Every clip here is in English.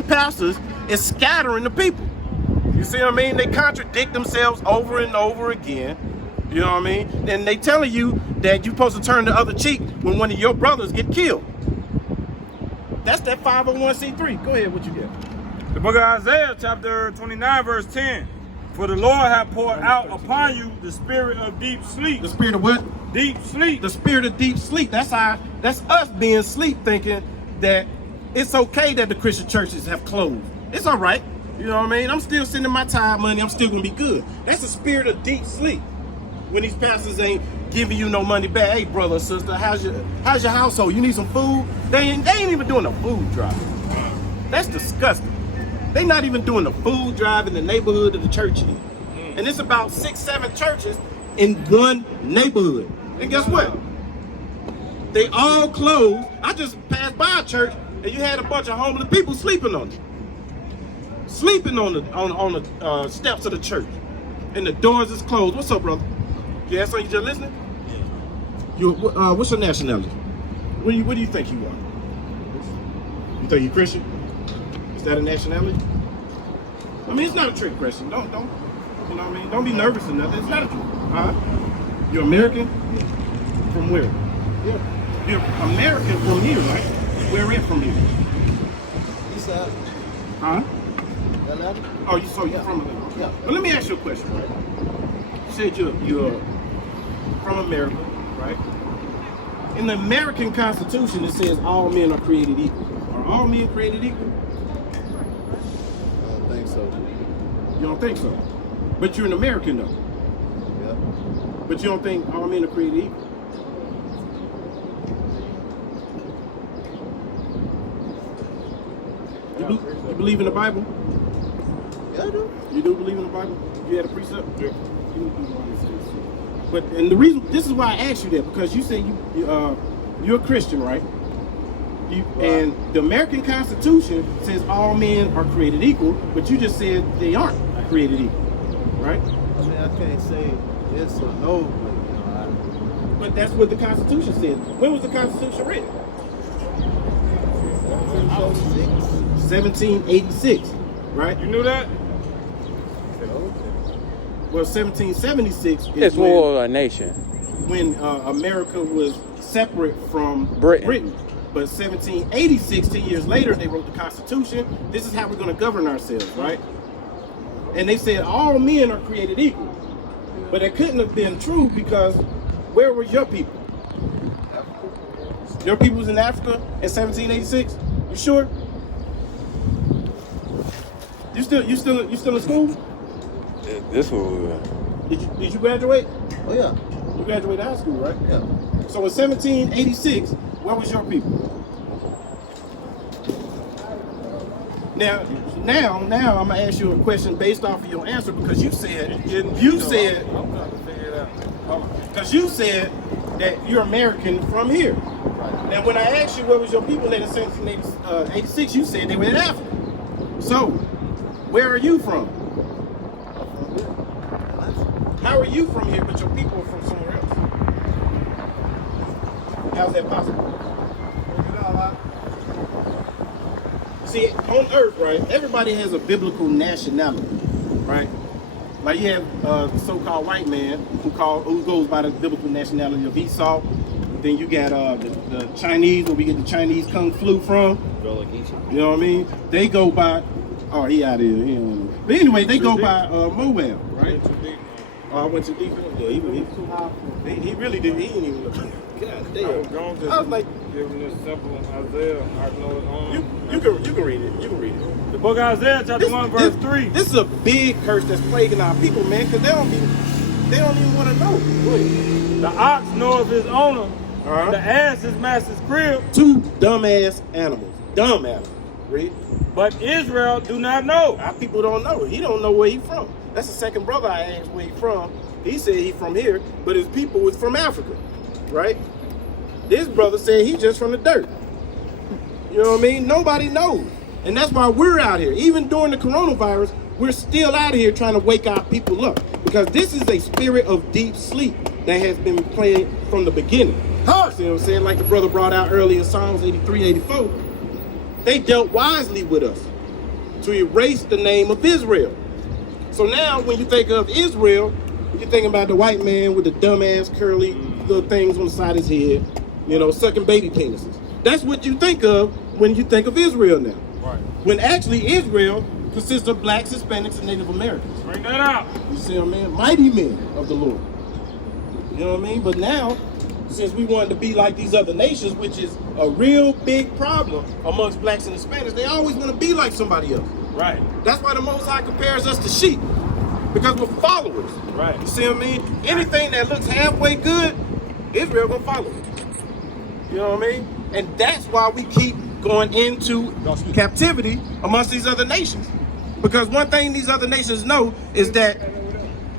pastors is scattering the people. You see what I mean? They contradict themselves over and over again. You know what I mean? And they telling you that you're supposed to turn the other cheek when one of your brothers get killed. That's that 501c3. Go ahead, what you get? The book of Isaiah, chapter 29, verse 10. For the Lord hath poured out upon you the spirit of deep sleep. The spirit of what? Deep sleep. The spirit of deep sleep. That's us being asleep, thinking that it's okay that the Christian churches have closed. It's all right. You know what I mean? I'm still sending my time money. I'm still gonna be good. That's the spirit of deep sleep. When these pastors ain't giving you no money back. Hey, brother, sister, how's your household? You need some food? They ain't even doing a food drive. That's disgusting. They not even doing the food drive in the neighborhood of the church is. And it's about 6, 7 churches in one neighborhood. And guess what? They all closed. I just passed by a church and you had a bunch of homeless people sleeping on it. Sleeping on the steps of the church. And the doors is closed. What's up, brother? You have something you just listening? Yeah. What's your nationality? What do you think you are? You think you're Christian? Is that a nationality? I mean, it's not a trick question. Don't, you know what I mean? Don't be nervous or nothing. It's not a trick. You're American? From where? Yeah. You're American from here, right? Where at from here? East side. Huh? Atlanta. Oh, so you're from Atlanta? Yeah. But let me ask you a question, right? You said you're from America, right? In the American Constitution, it says all men are created equal. Are all men created equal? I don't think so. You don't think so? But you're an American, though. Yeah. But you don't think all men are created equal? You believe in the Bible? Yeah, I do. You do believe in the Bible? You had a precept? Yeah. But and the reason, this is why I asked you that, because you say you're a Christian, right? And the American Constitution says all men are created equal, but you just said they aren't created equal, right? I mean, I can't say yes or no, but you know, But that's what the Constitution said. When was the Constitution written? 1786, right? You knew that? Well, 1776 is It's war of a nation. when America was separate from Britain. But 1786, 10 years later, they wrote the Constitution. This is how we're going to govern ourselves, right? And they said all men are created equal. But it couldn't have been true, because where were your people? Your people was in Africa in 1786? You sure? You still in school? This was Did you graduate? oh yeah, You graduated high school, right? yeah. So in 1786, where was your people? Now I'm gonna ask you a question based off of your answer, because you said I'm trying to figure it out. because you said that you're American from here. Now when I asked you where was your people in 1786, you said they were in Africa. So where are you from? How are you from here, but your people are from somewhere else? How's that possible? See, on Earth, right, everybody has a biblical nationality, right? Like you have the so-called white man who goes by the biblical nationality of Esau. Then you got the Chinese, where we get the Chinese Kung Flu from. You know what I mean? They go by, oh, he out here. He don't know. But anyway, they go by Moab, right? I went too deep. Yeah, he really did. He didn't even look. God damn. I was like, Giving this simple Isaiah, I know his own. you can read it. You can read it. The book of Isaiah, chapter 1, verse 3. This is a big curse that's plaguing our people, man, because they don't even want to know. Go ahead. The ox knoweth his owner, Uh-huh. the ass his master's crib, Two dumbass animals. Dumb animals. Read. but Israel do not know. Our people don't know. He don't know where he from. That's the second brother I asked where he from. He said he from here, but his people was from Africa, right? This brother said he just from the dirt. You know what I mean? Nobody knows. And that's why we're out here. Even during the coronavirus, we're still out here trying to wake our people up. Because this is a spirit of deep sleep that has been playing from the beginning. See what I'm saying? Like the brother brought out earlier, Psalms 83, 84. They dealt wisely with us. to erase the name of Israel. So now when you think of Israel, you're thinking about the white man with the dumbass curly little things on the side of his head, you know, sucking baby penises. That's what you think of when you think of Israel now. Right. When actually Israel consists of blacks, Hispanics, and Native Americans. Bring that out. You see what I mean? Mighty men of the Lord. You know what I mean? But now, since we wanted to be like these other nations, which is a real big problem amongst blacks and Hispanics, they always want to be like somebody else. Right. That's why the Most High compares us to sheep, because we're followers. Right. You see what I mean? Anything that looks halfway good, Israel gonna follow it. You know what I mean? And that's why we keep going into captivity amongst these other nations. Because one thing these other nations know is that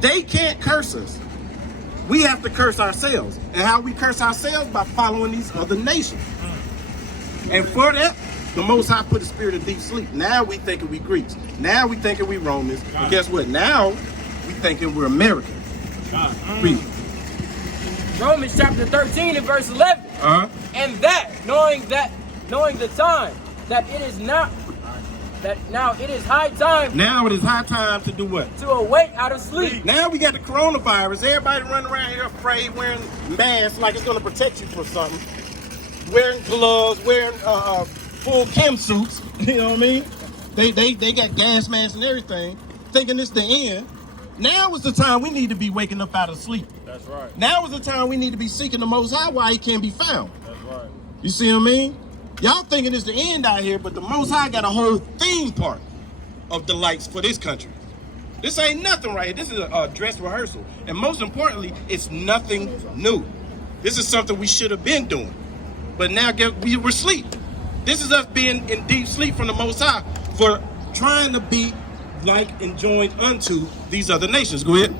they can't curse us. We have to curse ourselves. And how we curse ourselves? By following these other nations. And for that, the Most High put a spirit of deep sleep. Now we thinking we Greeks. Now we thinking we Romans. And guess what? Now we thinking we're Americans. Read. Romans chapter 13 and verse 11. And that, knowing the time, that it is not, that now it is high time Now it is high time to do what? to awake out of sleep. Now we got the coronavirus. Everybody running around here afraid, wearing masks like it's going to protect you from something. Wearing gloves, wearing full chem suits. You know what I mean? They got gas masks and everything, thinking it's the end. Now is the time we need to be waking up out of sleep. That's right. Now is the time we need to be seeking the Most High while He can be found. That's right. You see what I mean? Y'all thinking it's the end out here, but the Most High got a whole theme park of delights for this country. This ain't nothing right here. This is a dress rehearsal. And most importantly, it's nothing new. This is something we should have been doing. But now we were asleep. This is us being in deep sleep from the Most High for trying to be like and joined unto these other nations. Go ahead.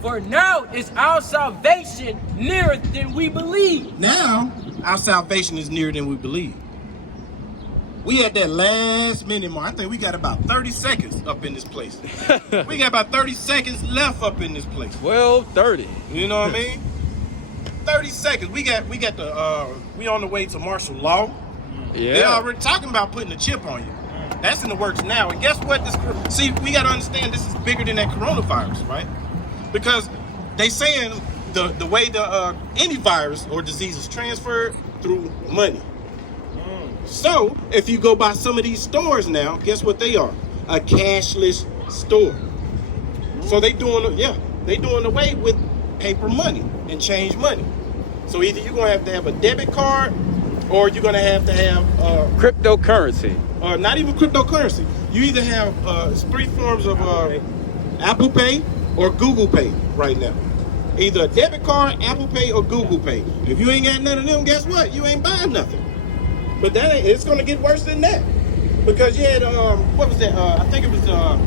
For now is our salvation nearer than we believe. Now, our salvation is nearer than we believe. We had that last minute mark. I think we got about 30 seconds up in this place. We got about 30 seconds left up in this place. Well, 30. You know what I mean? 30 seconds. We got we on the way to martial law. Yeah. They already talking about putting a chip on you. That's in the works now. And guess what? See, we got to understand this is bigger than that coronavirus, right? Because they saying the way any virus or disease is transferred through money. So if you go by some of these stores now, guess what they are? A cashless store. So they doing away with paper money and change money. So either you're gonna have a debit card, or you're gonna have Cryptocurrency. not even cryptocurrency. You either have it's three forms of Apple Pay or Google Pay right now. Either a debit card, Apple Pay, or Google Pay. If you ain't got none of them, guess what? You ain't buying nothing. But it's gonna get worse than that, because you had what was that? I think it was a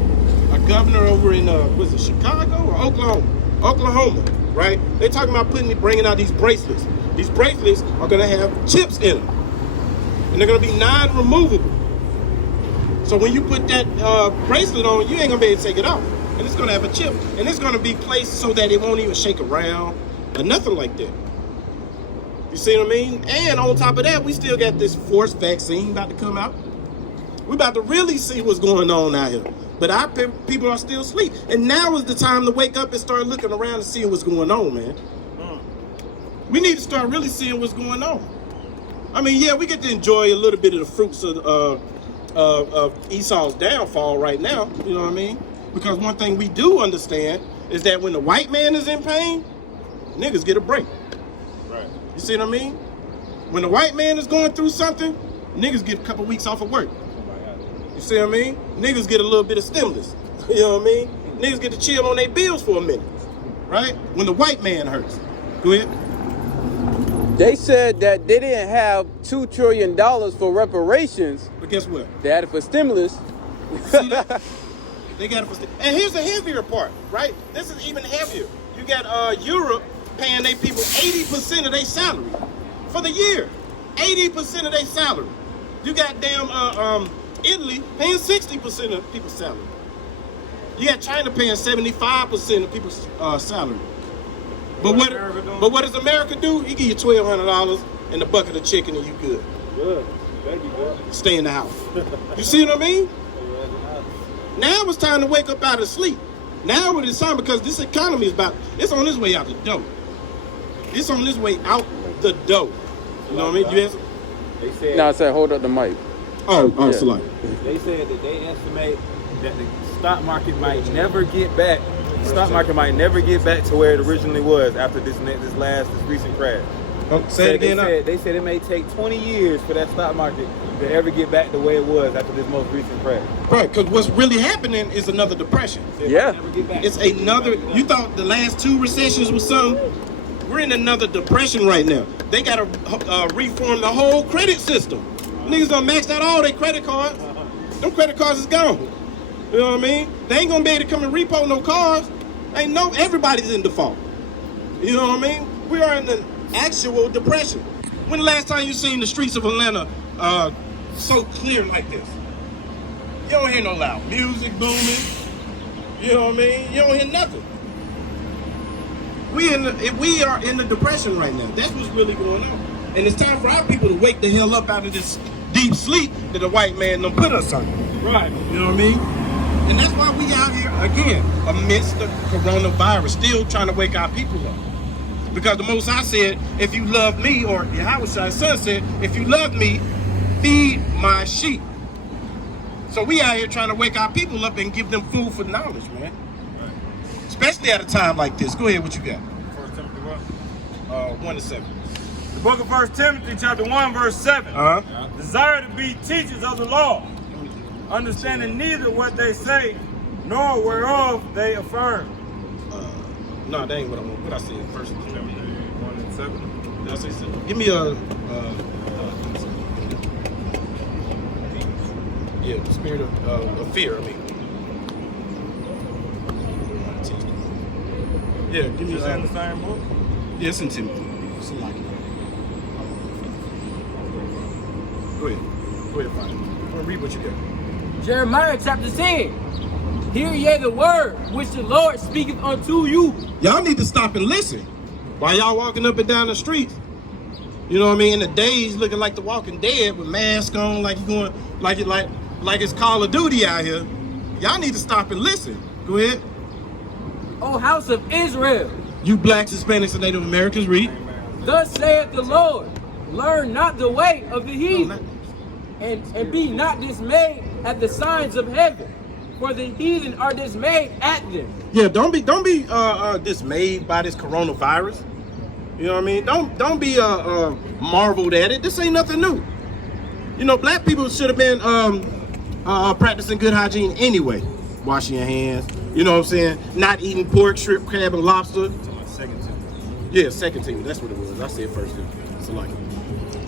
governor over in was it Chicago or Oklahoma? Oklahoma, right? They're talking about bringing out these bracelets. These bracelets are gonna have chips in them, and they're gonna be non-removable. So when you put that bracelet on, you ain't gonna be able to take it off, and it's gonna have a chip, and it's gonna be placed so that it won't even shake around or nothing like that. You see what I mean? And on top of that, we still got this forced vaccine about to come out. We about to really see what's going on out here. But our people are still asleep. And now is the time to wake up and start looking around and seeing what's going on, man. We need to start really seeing what's going on. I mean, yeah, we get to enjoy a little bit of the fruits of Esau's downfall right now. You know what I mean? Because one thing we do understand is that when the white man is in pain, niggas get a break. You see what I mean? When the white man is going through something, niggas get a couple weeks off of work. You see what I mean? Niggas get a little bit of stimulus. You know what I mean? Niggas get to chill on their bills for a minute. Right? When the white man hurts. Go ahead. They said that they didn't have $2 trillion for reparations. But guess what? They had it for stimulus. See that? They got it for and here's the heavier part, right? This is even heavier. You got Europe paying their people 80% of their salary for the year. 80% of their salary. You got damn Italy paying 60% of people's salary. You got China paying 75% of people's salary. But what does America do? He give you $1,200 and a bucket of chicken and you good. Good. Thank you, good. Stay in the house. You see what I mean? Now it's time to wake up out of sleep. Now it is time because this economy it's on its way out the door. It's on its way out the door. You know what I mean? You answer? They said, No, I said hold up the mic. Oh, Yeah. Salaki. they said that they estimate that the stock market might never get back. The stock market might never get back to where it originally was after this recent crash. Oh, say it again. They said it may take 20 years for that stock market to ever get back the way it was after this most recent crash. Right, because what's really happening is another depression. It Yeah. might never get back. It's another. You thought the last 2 recessions was something? We're in another depression right now. They got to reform the whole credit system. Niggas done maxed out all their credit cards. Them credit cards is gone. You know what I mean? They ain't gonna be able to come and repo no cars. Everybody's in default. You know what I mean? We are in an actual depression. When the last time you seen the streets of Atlanta so clear like this? You don't hear no loud music booming. You know what I mean? You don't hear nothing. We are in the depression right now. That's what's really going on. And it's time for our people to wake the hell up out of this deep sleep that the white man done put us under. Right. You know what I mean? And that's why we out here, again, amidst the coronavirus, still trying to wake our people up. Because the Most High said, if you love me, or Yahweh's son said, if you love me, feed my sheep. So we out here trying to wake our people up and give them food for knowledge, man. Especially at a time like this. Go ahead, what you got? 1 Timothy what? 1-7. The book of 1 Timothy chapter 1 verse 7. Desire to be teachers of the law, understanding neither what they say nor whereof they affirm. No, that ain't what I want. What I said first. 1 and 7. Did I say 7? Give me a the spirit of fear, I mean. Yeah, give me Is that in the same book? yeah, it's in Timothy. It's in Lockett. Go ahead, find it. I'm gonna read what you got. Jeremiah chapter 10. Hear ye the word which the Lord speaketh unto you. Y'all need to stop and listen. While y'all walking up and down the streets, you know what I mean? In the days looking like the Walking Dead with masks on, like you going, like it's Call of Duty out here. Y'all need to stop and listen. Go ahead. O house of Israel, You blacks, Hispanics, and Native Americans, read. thus saith the Lord, learn not the way of the heathen, and be not dismayed at the signs of heaven, for the heathen are dismayed at them. Yeah, don't be dismayed by this coronavirus. You know what I mean? Don't be marveled at it. This ain't nothing new. You know, black people should have been practicing good hygiene anyway. Washing your hands. You know what I'm saying? Not eating pork, shrimp, crab, and lobster. Yeah, second team. That's what it was. I said first team. So like,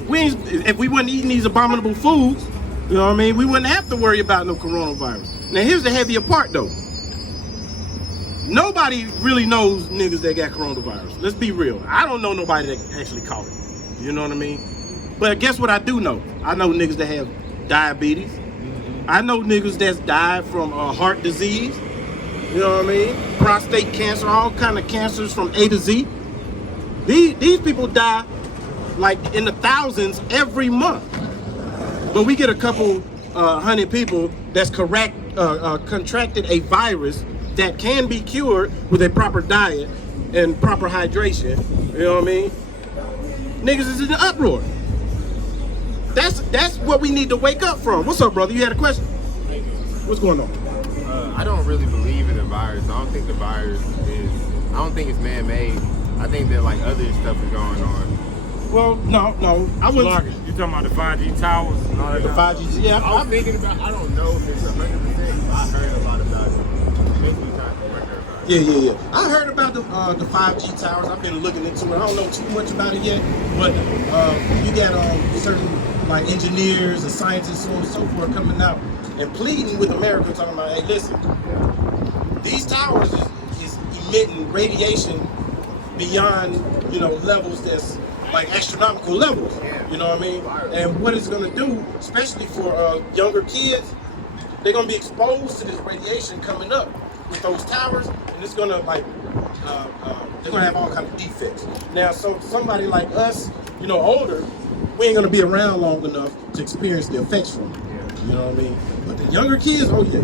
if we wasn't eating these abominable foods, you know what I mean? We wouldn't have to worry about no coronavirus. Now here's the heavier part though. Nobody really knows niggas that got coronavirus. Let's be real. I don't know nobody that actually caught it. You know what I mean? But guess what I do know? I know niggas that have diabetes. I know niggas that's died from heart disease. You know what I mean? Prostate cancer, all kind of cancers from A to Z. These people die like in the thousands every month. But we get a couple hundred people that's contracted a virus that can be cured with a proper diet and proper hydration. You know what I mean? Niggas is in an uproar. That's what we need to wake up from. What's up, brother? You had a question? What's going on? I don't really believe in the virus. I don't think the virus I don't think it's man-made. I think that like other stuff is going on. Well, no. I wouldn't. You talking about the 5G towers and all that? The 5G, yeah. I was thinking about, I don't know if it's 100%, but I heard a lot about it. Yeah. I heard about the 5G towers. I've been looking into it. I don't know too much about it yet, but you got certain like engineers and scientists, so on and so forth, coming out and pleading with America, talking about, hey, listen, these towers is emitting radiation beyond, levels that's like astronomical levels. You know what I mean? And what it's gonna do, especially for younger kids, they're gonna be exposed to this radiation coming up with those towers, and it's gonna they're gonna have all kinds of defects. Now, so somebody like us, older, we ain't gonna be around long enough to experience the effects from it. You know what I mean? But the younger kids, oh yeah.